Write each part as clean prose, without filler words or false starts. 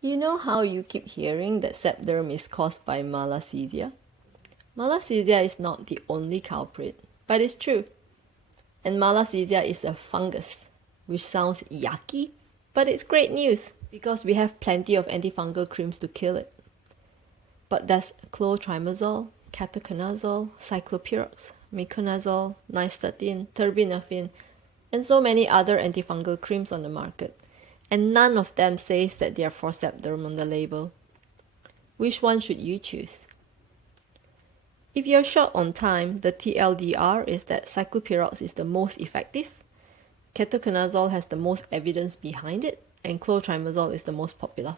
You know how you keep hearing that Seb Derm is caused by malassezia? Malassezia is not the only culprit, but it's true. And malassezia is a fungus, which sounds yucky, but it's great news because we have plenty of antifungal creams to kill it. But does clotrimazole, ketoconazole, ciclopirox, miconazole, nystatin, terbinafine, and so many other antifungal creams on the market, and none of them says that they are for Seb Derm on the label. Which one should you choose? If you're short on time, the TLDR is that ciclopirox is the most effective, ketoconazole has the most evidence behind it, and clotrimazole is the most popular.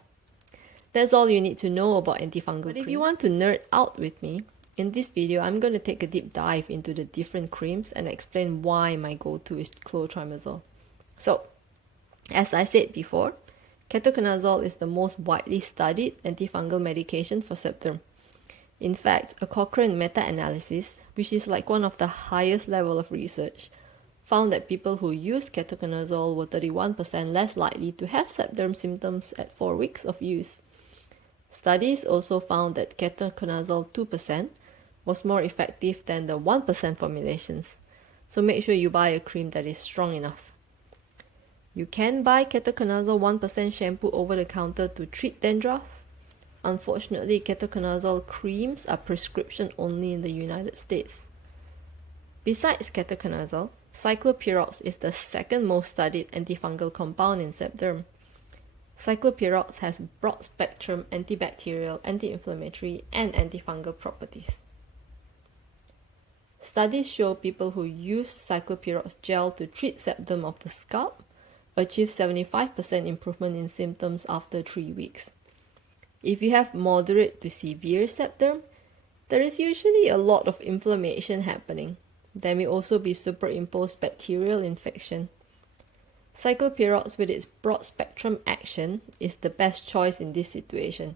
That's all you need to know about antifungal cream. But if you want to nerd out with me, in this video I'm going to take a deep dive into the different creams and explain why my go-to is clotrimazole. So, as I said before, ketoconazole is the most widely studied antifungal medication for Seb Derm. In fact, a Cochrane meta-analysis, which is like one of the highest level of research, found that people who used ketoconazole were 31% less likely to have Seb Derm symptoms at 4 weeks of use. Studies also found that ketoconazole 2% was more effective than the 1% formulations, so make sure you buy a cream that is strong enough. You can buy ketoconazole 1% shampoo over the counter to treat dandruff. Unfortunately, ketoconazole creams are prescription only in the United States. Besides ketoconazole, ciclopirox is the second most studied antifungal compound in Seb Derm. Ciclopirox has broad-spectrum antibacterial, anti-inflammatory, and antifungal properties. Studies show people who use ciclopirox gel to treat Seb Derm of the scalp achieve 75% improvement in symptoms after 3 weeks. If you have moderate to severe Seb Derm, there is usually a lot of inflammation happening. There may also be superimposed bacterial infection. Ciclopirox, with its broad-spectrum action, is the best choice in this situation,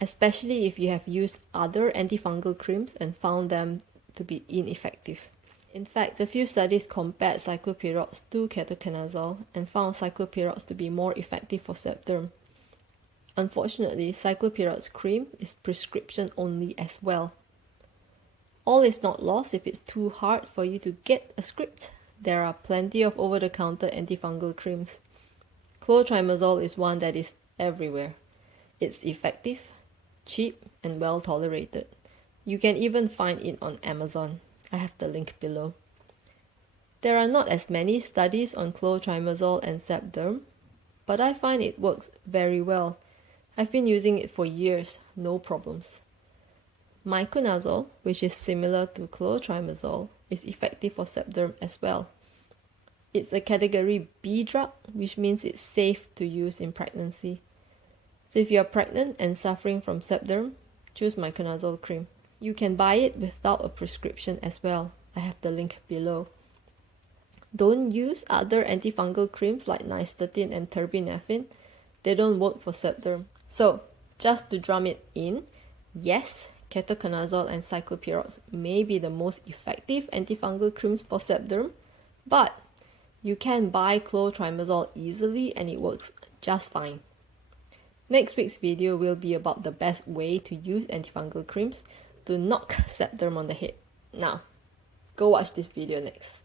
especially if you have used other antifungal creams and found them to be ineffective. In fact, a few studies compared ciclopirox to ketoconazole and found ciclopirox to be more effective for Seb Derm. Unfortunately, ciclopirox cream is prescription only as well. All is not lost if it's too hard for you to get a script. There are plenty of over-the-counter antifungal creams. Clotrimazole is one that is everywhere. It's effective, cheap, and well tolerated. You can even find it on Amazon. I have the link below. There are not as many studies on clotrimazole and Seb Derm, but I find it works very well. I've been using it for years, no problems. Miconazole, which is similar to clotrimazole, is effective for Seb Derm as well. It's a category B drug, which means it's safe to use in pregnancy. So if you're pregnant and suffering from Seb Derm, choose miconazole cream. You can buy it without a prescription as well. I have the link below. Don't use other antifungal creams like nystatin and terbinafine. They don't work for Seb Derm. So, just to drum it in, yes, ketoconazole and ciclopirox may be the most effective antifungal creams for Seb Derm, but you can buy clotrimazole easily and it works just fine. Next week's video will be about the best way to use antifungal creams to knock Seb Derm on the head. Now, go watch this video next.